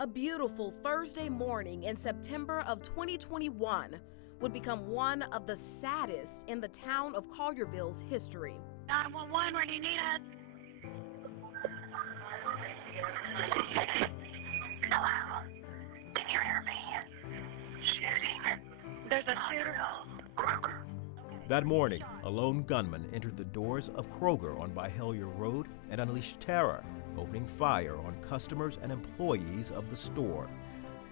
A beautiful Thursday morning in September of 2021 would become one of the saddest in the town of Collierville's history. 911, where do you need us? Hello, can you hear me? Shooting. There's a shooter. Kroger. That morning, a lone gunman entered the doors of Kroger on Byhalia Road and unleashed terror, opening fire on customers and employees of the store.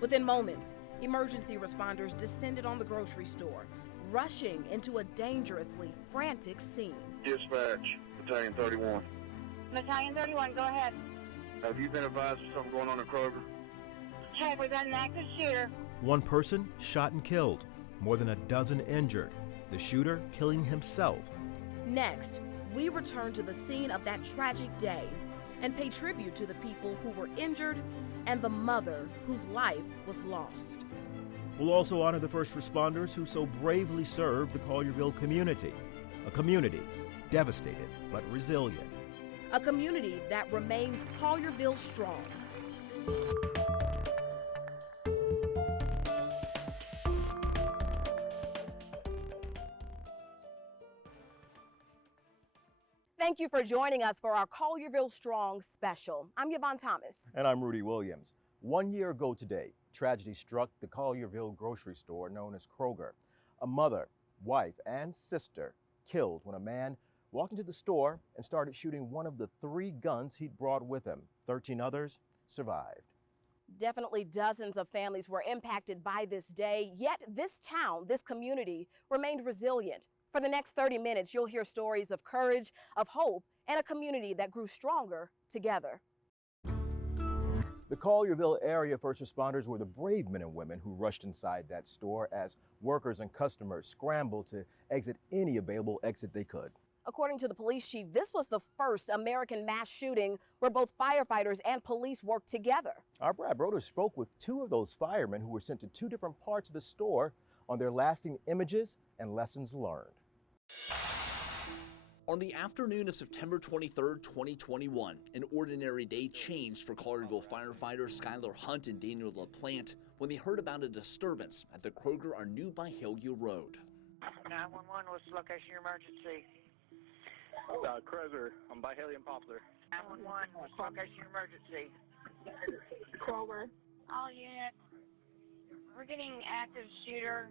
Within moments, emergency responders descended on the grocery store, rushing into a dangerously frantic scene. Dispatch, Battalion 31. Battalion 31, go ahead. Have you been advised of something going on at Kroger? Check, we've got an active shooter. One person shot and killed, more than a dozen injured, the shooter killing himself. Next, we return to the scene of that tragic day and pay tribute to the people who were injured and the mother whose life was lost. We'll also honor the first responders who so bravely served the Collierville community, a community devastated but resilient. A community that remains Collierville strong. Thank you for joining us for our Collierville Strong special. I'm Yvonne Thomas. And I'm Rudy Williams. 1 year ago today, tragedy struck the Collierville grocery store known as Kroger. A mother, wife, and sister killed when a man walked into the store and started shooting one of the 3 guns he'd brought with him. 13 others survived. Definitely dozens of families were impacted by this day, yet this town, this community, remained resilient. For the next 30 minutes, you'll hear stories of courage, of hope, and a community that grew stronger together. The Collierville area first responders were the brave men and women who rushed inside that store as workers and customers scrambled to exit any available exit they could. According to the police chief, this was the first American mass shooting where both firefighters and police worked together. Our Brad Broder spoke with 2 of those firemen who were sent to 2 different parts of the store on their lasting images and lessons learned. On the afternoon of September 23, 2021, an ordinary day changed for Collierville firefighters Skylar Hunt and Daniel LaPlante when they heard about a disturbance at the Kroger on New Byhalia Road. 911, what's the location of your emergency? Kroger on Byhalia and Poplar. 911, what's the location of your emergency? Kroger. All units. We're getting active shooter.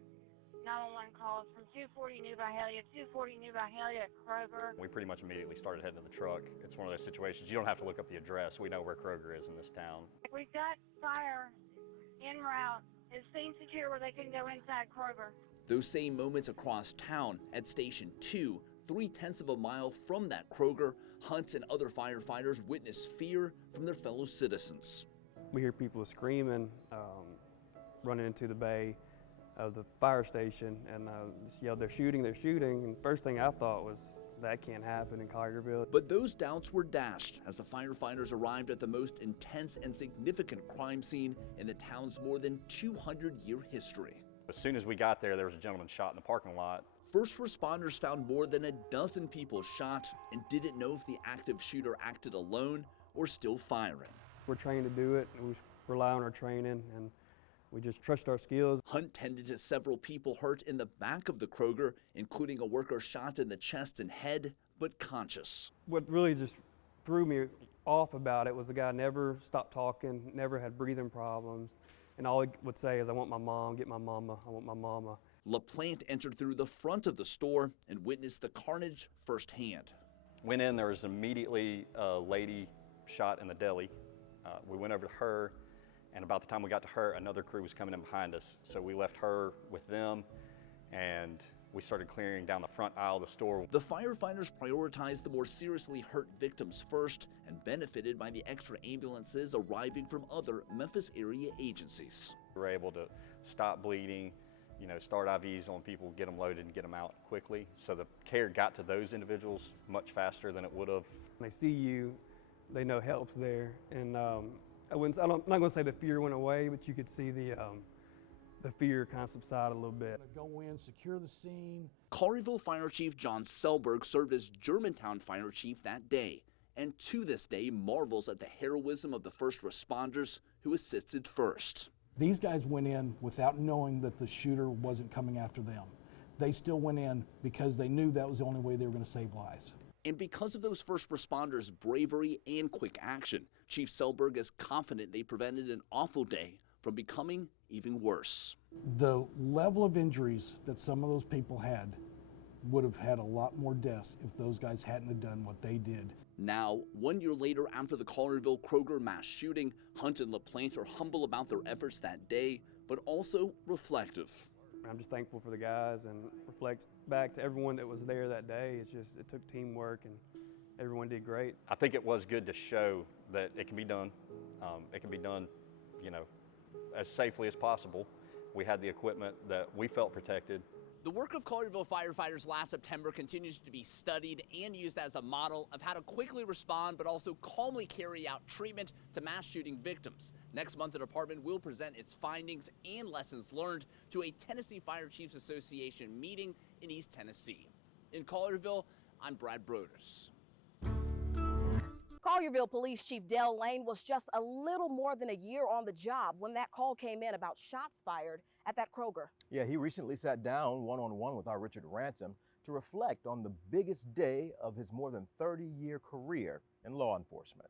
911 calls from 240 New Byhalia, 240 New Byhalia, Kroger. We pretty much immediately started heading to the truck. It's one of those situations, you don't have to look up the address. We know where Kroger is in this town. We've got fire en route. Is scene secure where they can go inside Kroger? Those same moments across town at Station 2, 3/10 of a mile from that Kroger, Hunt and other firefighters witnessed fear from their fellow citizens. We hear people screaming, running into the bay of the fire station and just yelled, they're shooting. And first thing I thought was, that can't happen in Collierville. But those doubts were dashed as the firefighters arrived at the most intense and significant crime scene in the town's more than 200-year history. As soon as we got there, there was a gentleman shot in the parking lot. First responders found more than a dozen people shot and didn't know if the active shooter acted alone or still firing. We're trained to do it, and we rely on our training, and we just trust our skills. Hunt tended to several people hurt in the back of the Kroger, including a worker shot in the chest and head, but conscious. What really just threw me off about it was the guy never stopped talking, never had breathing problems, and all he would say is, I want my mom, get my mama, I want my mama. LaPlante entered through the front of the store and witnessed the carnage firsthand. Went in, there was immediately a lady shot in the deli. We went over to her, and about the time we got to her, another crew was coming in behind us. So we left her with them, and we started clearing down the front aisle of the store. The firefighters prioritized the more seriously hurt victims first and benefited by the extra ambulances arriving from other Memphis area agencies. We were able to stop bleeding, start IVs on people, get them loaded and get them out quickly. So the care got to those individuals much faster than it would have. When they see you, they know help's there. And I'm not going to say the fear went away, but you could see the fear kind of subside a little bit. Go in, secure the scene. Collierville Fire Chief John Selberg served as Germantown Fire Chief that day. and to this day marvels at the heroism of the first responders who assisted first. These guys went in without knowing that the shooter wasn't coming after them. They still went in because they knew that was the only way they were going to save lives. And because of those first responders' bravery and quick action, Chief Selberg is confident they prevented an awful day from becoming even worse. The level of injuries that some of those people had would have had a lot more deaths if those guys hadn't have done what they did. Now, 1 year later after the Collierville Kroger Mass Shooting, Hunt and LaPlante are humble about their efforts that day, but also reflective. I'm just thankful for the guys and reflects back to everyone that was there that day. It took teamwork and everyone did great. I think it was good to show that it can be done. It can be done, as safely as possible. We had the equipment that we felt protected. The work of Collierville firefighters last September continues to be studied and used as a model of how to quickly respond but also calmly carry out treatment to mass shooting victims. Next month, the department will present its findings and lessons learned to a Tennessee Fire Chiefs Association meeting in East Tennessee. In Collierville, I'm Brad Broders. Collierville Police Chief Dale Lane was just a little more than a year on the job when that call came in about shots fired at that Kroger. Yeah, he recently sat down one-on-one with our Richard Ransom to reflect on the biggest day of his more than 30-year career in law enforcement.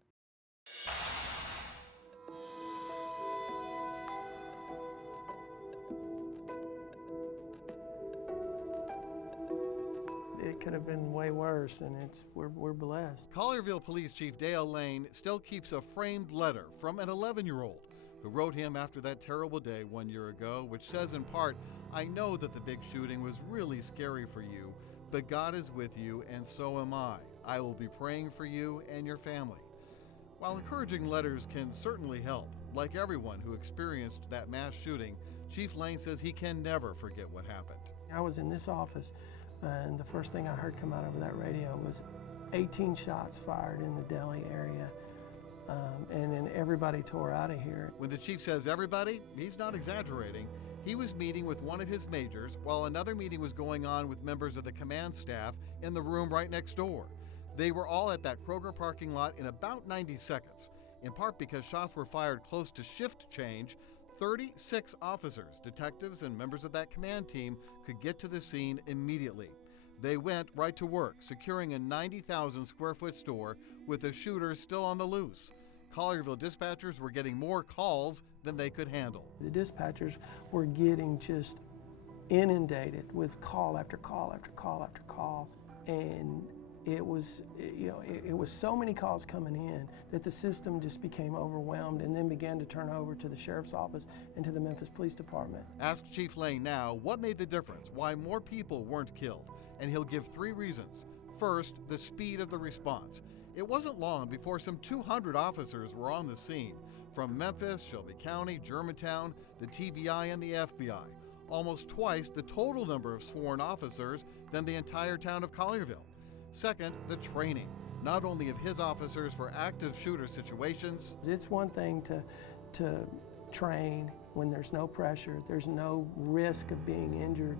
It could have been way worse, and we're blessed. Collierville Police Chief Dale Lane still keeps a framed letter from an 11-year-old who wrote him after that terrible day 1 year ago, which says in part, "I know that the big shooting was really scary for you, but God is with you, and so am I. I will be praying for you and your family." While encouraging letters can certainly help, like everyone who experienced that mass shooting, Chief Lane says he can never forget what happened. I was in this office, and the first thing I heard come out over that radio was 18 shots fired in the deli area, and then everybody tore out of here. When the chief says everybody, he's not exaggerating. He was meeting with one of his majors while another meeting was going on with members of the command staff in the room right next door. They were all at that Kroger parking lot in about 90 seconds, in part because shots were fired close to shift change. 36 officers, detectives, and members of that command team could get to the scene immediately. They went right to work, securing a 90,000 square foot store with the shooter still on the loose. Collierville dispatchers were getting more calls than they could handle. The dispatchers were getting just inundated with call after call after call after call, and it was so many calls coming in that the system just became overwhelmed and then began to turn over to the sheriff's office and to the Memphis Police Department. Ask Chief Lane now what made the difference, why more people weren't killed, and he'll give 3 reasons. First, the speed of the response. It wasn't long before some 200 officers were on the scene, from Memphis, Shelby County, Germantown, the TBI, and the FBI. Almost twice the total number of sworn officers than the entire town of Collierville. Second, the training, not only of his officers for active shooter situations. It's one thing to train when there's no pressure, there's no risk of being injured,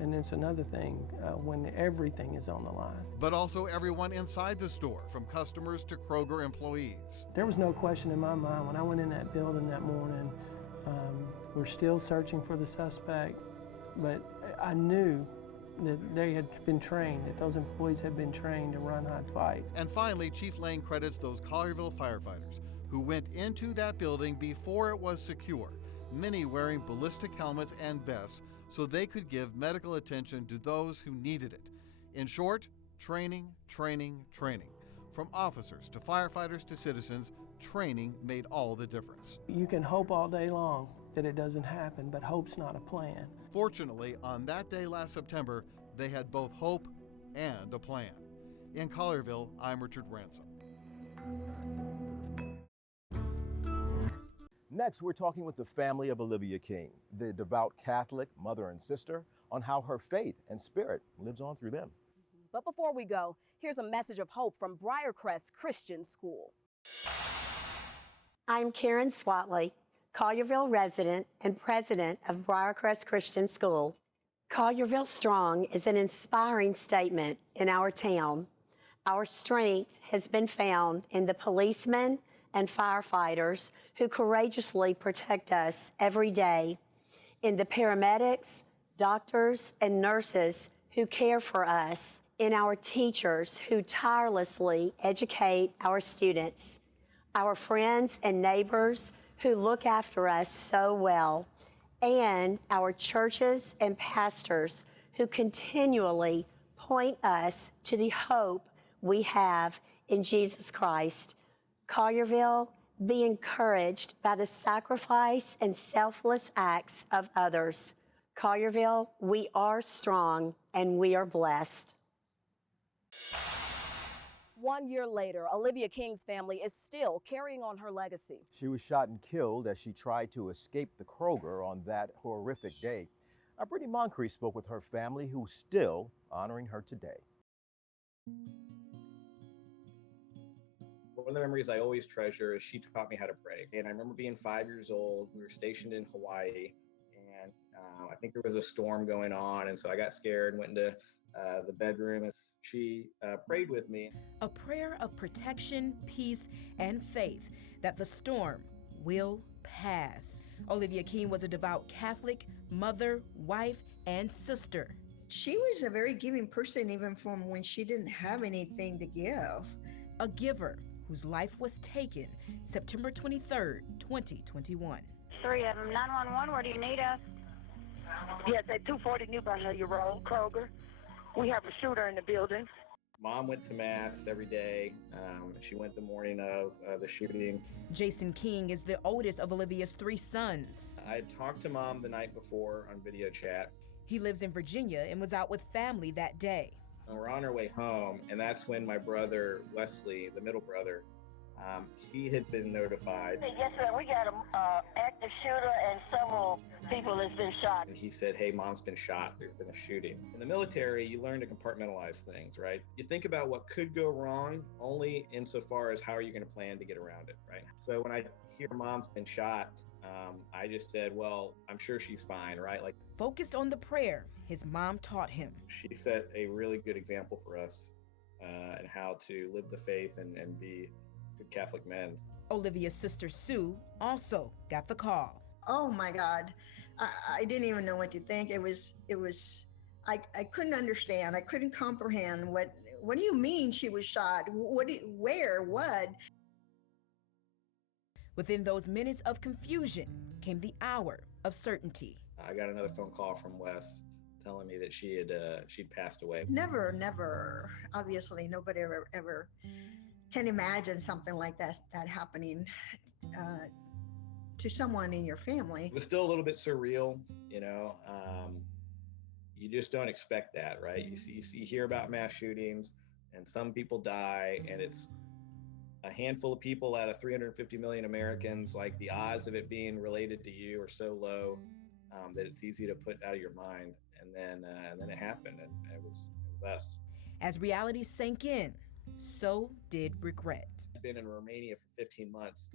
and it's another thing when everything is on the line. But also everyone inside the store, from customers to Kroger employees. There was no question in my mind when I went in that building that morning, we're still searching for the suspect, but I knew that they had been trained, that those employees had been trained to run, hide, fight. And finally, Chief Lane credits those Collierville firefighters who went into that building before it was secure, many wearing ballistic helmets and vests so they could give medical attention to those who needed it. In short, training, training, training. From officers to firefighters to citizens, training made all the difference. You can hope all day long that it doesn't happen, but hope's not a plan. Fortunately, on that day last September, they had both hope and a plan. In Collierville, I'm Richard Ransom. Next, we're talking with the family of Olivia King, the devout Catholic mother and sister, on how her faith and spirit lives on through them. But before we go, here's a message of hope from Briarcrest Christian School. I'm Karen Swatley, Collierville resident and president of Briarcrest Christian School. ColliervilleStrong is an inspiring statement in our town, Our strength has been found in the policemen and firefighters who courageously protect us every day, in the paramedics, doctors, and nurses who care for us, in our teachers who tirelessly educate our students, our friends and neighbors who look after us so well, and our churches and pastors who continually point us to the hope we have in Jesus Christ. Collierville, be encouraged by the sacrifice and selfless acts of others. Collierville, we are strong and we are blessed. 1 year later, Olivia King's family is still carrying on her legacy. She was shot and killed as she tried to escape the Kroger on that horrific day. Our Brittany Moncrief spoke with her family, who's still honoring her today. One of the memories I always treasure is she taught me how to pray. And I remember being 5 years old. We were stationed in Hawaii, and I think there was a storm going on. And so I got scared and went into the bedroom, and she prayed with me. A prayer of protection, peace, and faith that the storm will pass. Olivia King was a devout Catholic, mother, wife, and sister. She was a very giving person, even from when she didn't have anything to give. A giver whose life was taken September 23rd, 2021. 3 of them. 911, where do you need us? Yes, at 240 New Bahia Road, Kroger. We have a shooter in the building. Mom went to Mass every day. She went the morning of the shooting. Jason King is the oldest of Olivia's 3 sons. I had talked to Mom the night before on video chat. He lives in Virginia and was out with family that day. And we're on our way home, and that's when my brother, Wesley, the middle brother, he had been notified. Yes, sir. We got an active shooter and several people that's been shot. And he said, hey, Mom's been shot. There's been a shooting. In the military, you learn to compartmentalize things, right? You think about what could go wrong only insofar as how are you going to plan to get around it, right? So when I hear Mom's been shot, I just said, well, I'm sure she's fine, right? Like, focused on the prayer his mom taught him. She set a really good example for us and how to live the faith and be good Catholic men. Olivia's sister Sue also got the call. Oh my God, I didn't even know what to think. I couldn't understand. I couldn't comprehend. What do you mean she was shot? Where, what? Within those minutes of confusion came the hour of certainty. I got another phone call from Wes telling me that she'd passed away. Never. Obviously, nobody ever can imagine something like that happening to someone in your family. It was still a little bit surreal, you know. You just don't expect that, right? You hear about mass shootings, and some people die, and it's a handful of people out of 350 million Americans. Like, the odds of it being related to you are so low that it's easy to put out of your mind. And then it happened, and it was us. As reality sank in, so did regret. I've been in Romania for 15 months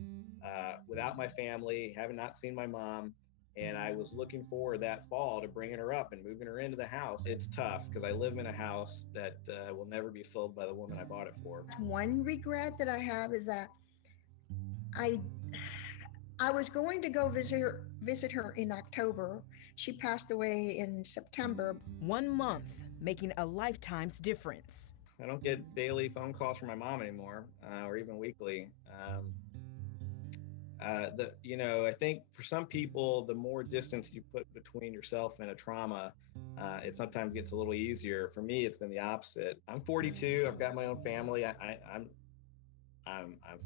without my family, having not seen my mom, and I was looking forward that fall to bringing her up and moving her into the house. It's tough because I live in a house that will never be filled by the woman I bought it for. One regret that I have is that I was going to go visit her in October. She passed away in September. 1 month, making a lifetime's difference. I don't get daily phone calls from my mom anymore, or even weekly. I think for some people, the more distance you put between yourself and a trauma, it sometimes gets a little easier. For me, it's been the opposite. I'm 42. I've got my own family. I'm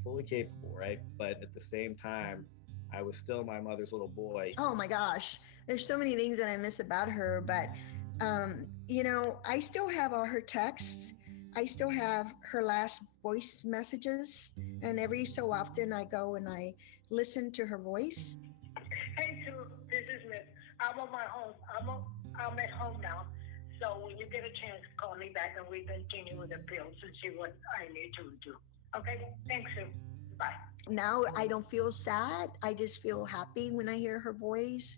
fully capable, right? But at the same time, I was still my mother's little boy. Oh my gosh, there's so many things that I miss about her, but I still have all her texts. I still have her last voice messages, and every so often I go and I listen to her voice. Hey, Sue, this is Miss. I'm on my home. I'm at home now. So when you get a chance, call me back and we continue with the pills and see what I need to do. Okay? Thanks, Sue. Bye. Now I don't feel sad. I just feel happy when I hear her voice.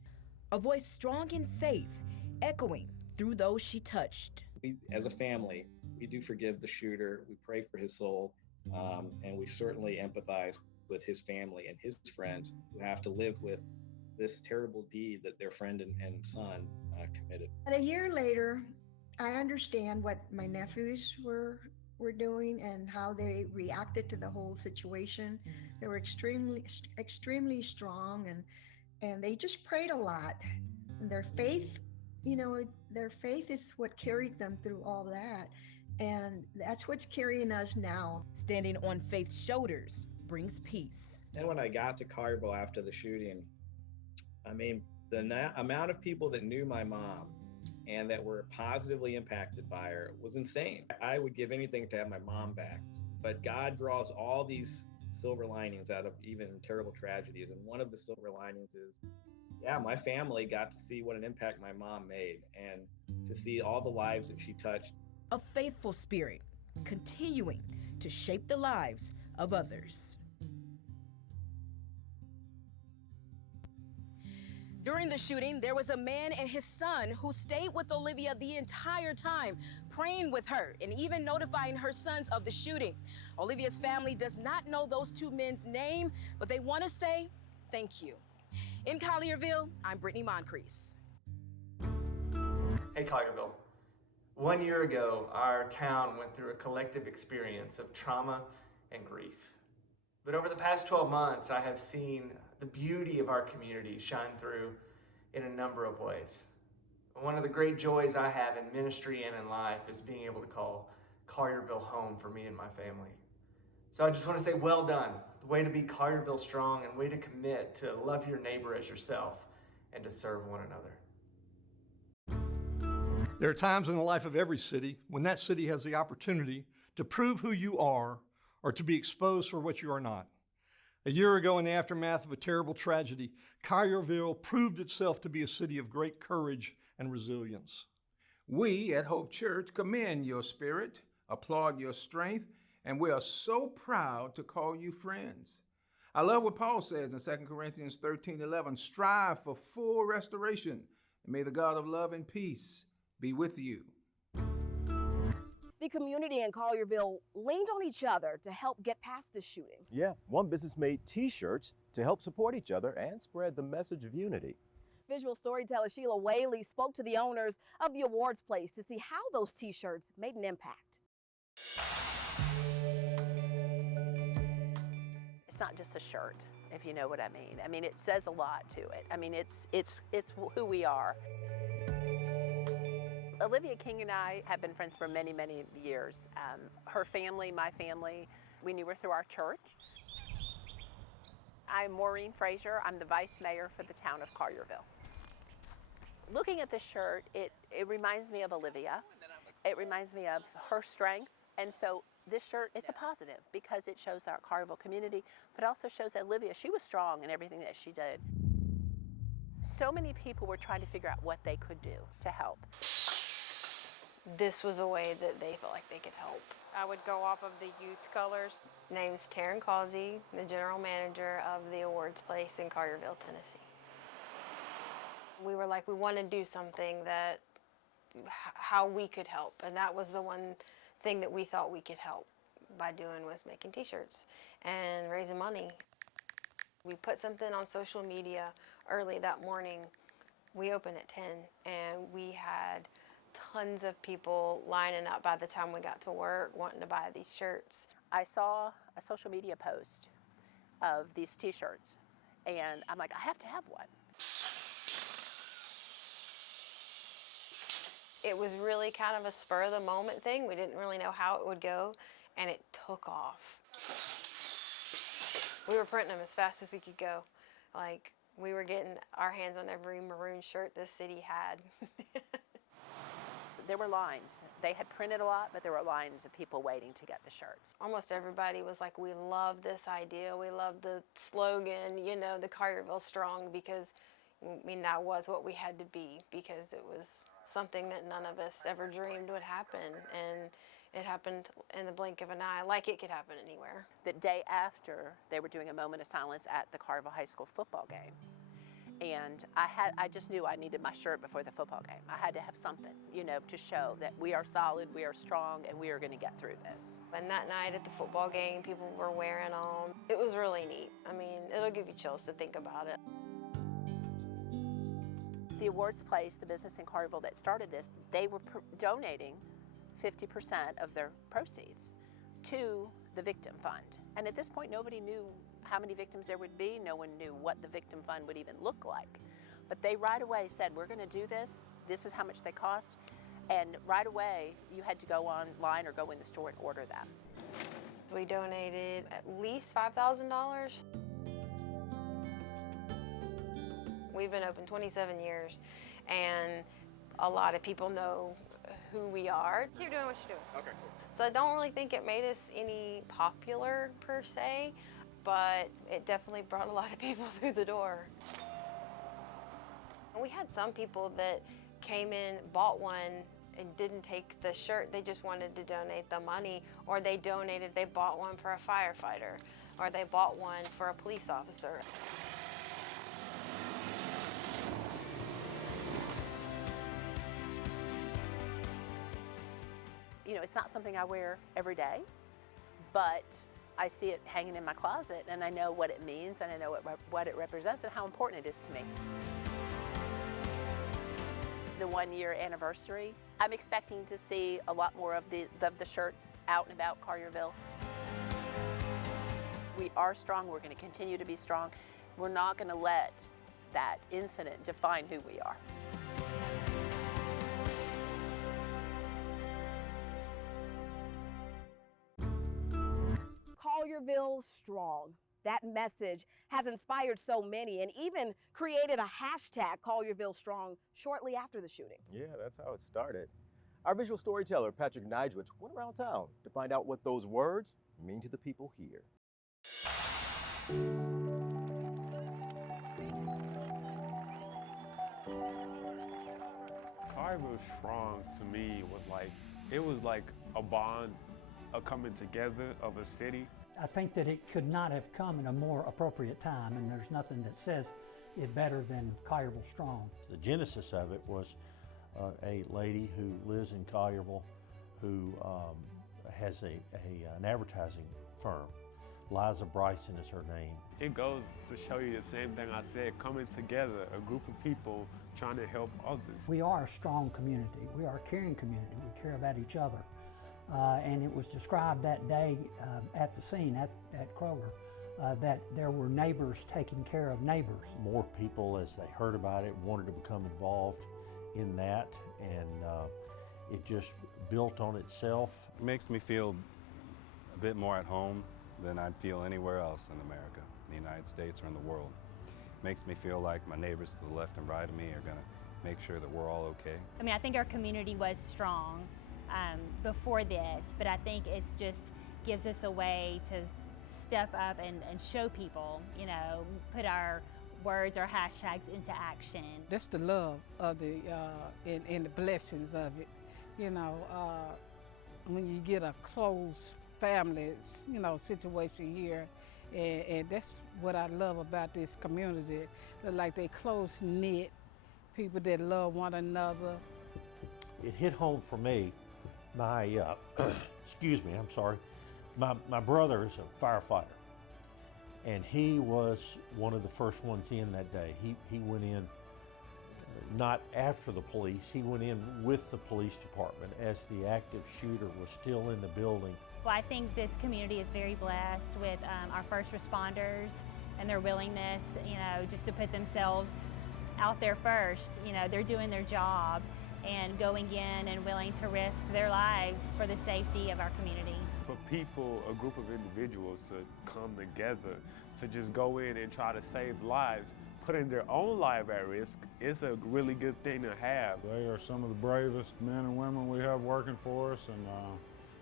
A voice strong in faith, echoing through those she touched. We, as a family, we do forgive the shooter. We pray for his soul, and we certainly empathize with his family and his friends who have to live with this terrible deed that their friend and son committed. But a year later, I understand what my nephews were doing and how they reacted to the whole situation. They were extremely strong, and they just prayed a lot. And their faith, their faith is what carried them through all that. And that's what's carrying us now. Standing on faith's shoulders brings peace. And when I got to Collierville after the shooting, I mean, the amount of people that knew my mom and that were positively impacted by her was insane. I would give anything to have my mom back, but God draws all these silver linings out of even terrible tragedies. And one of the silver linings is, yeah, my family got to see what an impact my mom made and to see all the lives that she touched. A faithful spirit continuing to shape the lives of others. During the shooting, there was a man and his son who stayed with Olivia the entire time, praying with her and even notifying her sons of the shooting. Olivia's family does not know those two men's name, but they want to say thank you. In Collierville, I'm Brittany Moncrief. Hey, Collierville. 1 year ago, our town went through a collective experience of trauma and grief. But over the past 12 months, I have seen the beauty of our community shine through in a number of ways. One of the great joys I have in ministry and in life is being able to call Collierville home for me and my family. So I just want to say well done. The way to be ColliervilleStrong and way to commit to love your neighbor as yourself and to serve one another. There are times in the life of every city when that city has the opportunity to prove who you are or to be exposed for what you are not. A year ago, in the aftermath of a terrible tragedy, Collierville proved itself to be a city of great courage and resilience. We at Hope Church commend your spirit, applaud your strength, and we are so proud to call you friends. I love what Paul says in 2 Corinthians 13:11, strive for full restoration, and may the God of love and peace be with you. The community in Collierville leaned on each other to help get past this shooting. Yeah, one business made t-shirts to help support each other and spread the message of unity. Visual storyteller Sheila Whaley spoke to the owners of the awards place to see how those t-shirts made an impact. It's not just a shirt, if you know what I mean. I mean, it says a lot to it. I mean, it's who we are. Olivia King and I have been friends for many, many years. Her family, my family, we knew her through our church. I'm Maureen Frazier. I'm the vice mayor for the town of Collierville. Looking at this shirt, it reminds me of Olivia. It reminds me of her strength. And so this shirt, it's a positive because it shows our Collierville community, but also shows that Olivia, she was strong in everything that she did. So many people were trying to figure out what they could do to help. This was a way that they felt like they could help. I would go off of the youth colors. Name's Taryn Causey, the general manager of the awards place in Collierville, Tennessee. We were like, we want to do something that, how we could help. And that was the one thing that we thought we could help by doing was making t-shirts and raising money. We put something on social media early that morning. We opened at 10 and we had tons of people lining up by the time we got to work wanting to buy these shirts. I saw a social media post of these t-shirts and I'm like, I have to have one. It was really kind of a spur of the moment thing. We didn't really know how it would go and it took off. We were printing them as fast as we could go. Like we were getting our hands on every maroon shirt this city had. There were lines. They had printed a lot, but there were lines of people waiting to get the shirts. Almost everybody was like, we love this idea. We love the slogan, you know, the ColliervilleStrong, because, I mean, that was what we had to be because it was something that none of us ever dreamed would happen. And it happened in the blink of an eye, like it could happen anywhere. The day after, they were doing a moment of silence at the Collierville High School football game. And I just knew I needed my shirt before the football game. I had to have something, you know, to show that we are solid, we are strong, and we are going to get through this. And that night at the football game, people were wearing them. It was really neat. I mean, it'll give you chills to think about it. The awards place, the business in Collierville that started this, they were donating 50% of their proceeds to the victim fund. And at this point, nobody knew how many victims there would be. No one knew what the victim fund would even look like. But they right away said, we're going to do this. This is how much they cost. And right away, you had to go online or go in the store and order them. We donated at least $5,000. We've been open 27 years, and a lot of people know who we are. Keep doing what you're doing. Okay, cool. So I don't really think it made us any popular per se, but it definitely brought a lot of people through the door. And we had some people that came in, bought one, and didn't take the shirt. They just wanted to donate the money, or they bought one for a firefighter, or they bought one for a police officer. You know, it's not something I wear every day, but I see it hanging in my closet, and I know what it means, and I know what it represents and how important it is to me. The 1-year anniversary, I'm expecting to see a lot more of the shirts out and about Collierville. We are strong. We're going to continue to be strong. We're not going to let that incident define who we are. ColliervilleStrong. That message has inspired so many and even created a hashtag ColliervilleStrong shortly after the shooting. Yeah, that's how it started. Our visual storyteller, Patrick Nijwitz, went around town to find out what those words mean to the people here. ColliervilleStrong to me was like a bond, a coming together of a city. I think that it could not have come in a more appropriate time, and there's nothing that says it better than ColliervilleStrong. The genesis of it was a lady who lives in Collierville who has an advertising firm. Liza Bryson is her name. It goes to show you the same thing I said, coming together, a group of people trying to help others. We are a strong community. We are a caring community. We care about each other. And it was described that day at the scene at Kroger that there were neighbors taking care of neighbors. More people, as they heard about it, wanted to become involved in that, and it just built on itself. It makes me feel a bit more at home than I'd feel anywhere else in America, the United States, or in the world. It makes me feel like my neighbors to the left and right of me are going to make sure that we're all okay. I mean, I think our community was strong before this, but I think it's just gives us a way to step up and show people, you know, put our words or hashtags into action. That's the love of the and the blessings of it. You know, when you get a close family, you know, situation here, and that's what I love about this community. They're like they close-knit, people that love one another. It hit home for me. My, excuse me, I'm sorry. My brother is a firefighter, and he was one of the first ones in that day. He went in, not after the police, he went in with the police department as the active shooter was still in the building. Well, I think this community is very blessed with our first responders and their willingness, you know, just to put themselves out there first. You know, they're doing their job and going in and willing to risk their lives for the safety of our community. For people, a group of individuals to come together, to just go in and try to save lives, putting their own life at risk, is a really good thing to have. They are some of the bravest men and women we have working for us, and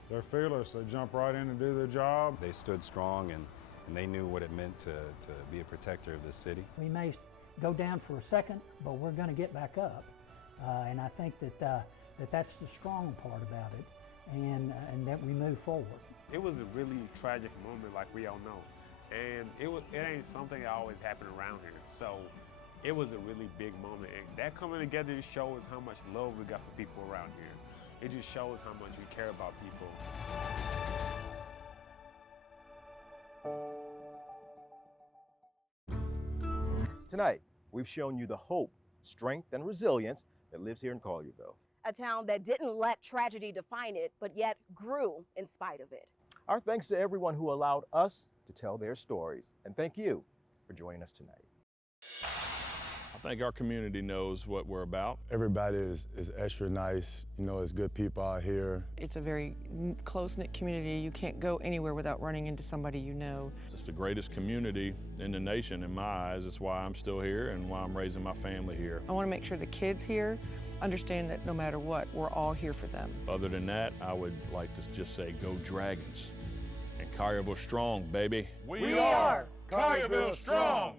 they're fearless. They jump right in and do their job. They stood strong, and they knew what it meant to be a protector of this city. We may go down for a second, but we're going to get back up. And I think that's the strong part about it, and that we move forward. It was a really tragic moment, like we all know, and it ain't something that always happen around here. So it was a really big moment. And that coming together just shows how much love we got for people around here. It just shows how much we care about people. Tonight, we've shown you the hope, strength, and resilience that lives here in Collierville. A town that didn't let tragedy define it, but yet grew in spite of it. Our thanks to everyone who allowed us to tell their stories. And thank you for joining us tonight. I think our community knows what we're about. Everybody is extra nice. You know, it's good people out here. It's a very close-knit community. You can't go anywhere without running into somebody you know. It's the greatest community in the nation in my eyes. It's why I'm still here and why I'm raising my family here. I want to make sure the kids here understand that no matter what, we're all here for them. Other than that, I would like to just say go Dragons. And Collierville strong, baby. We are Collierville strong.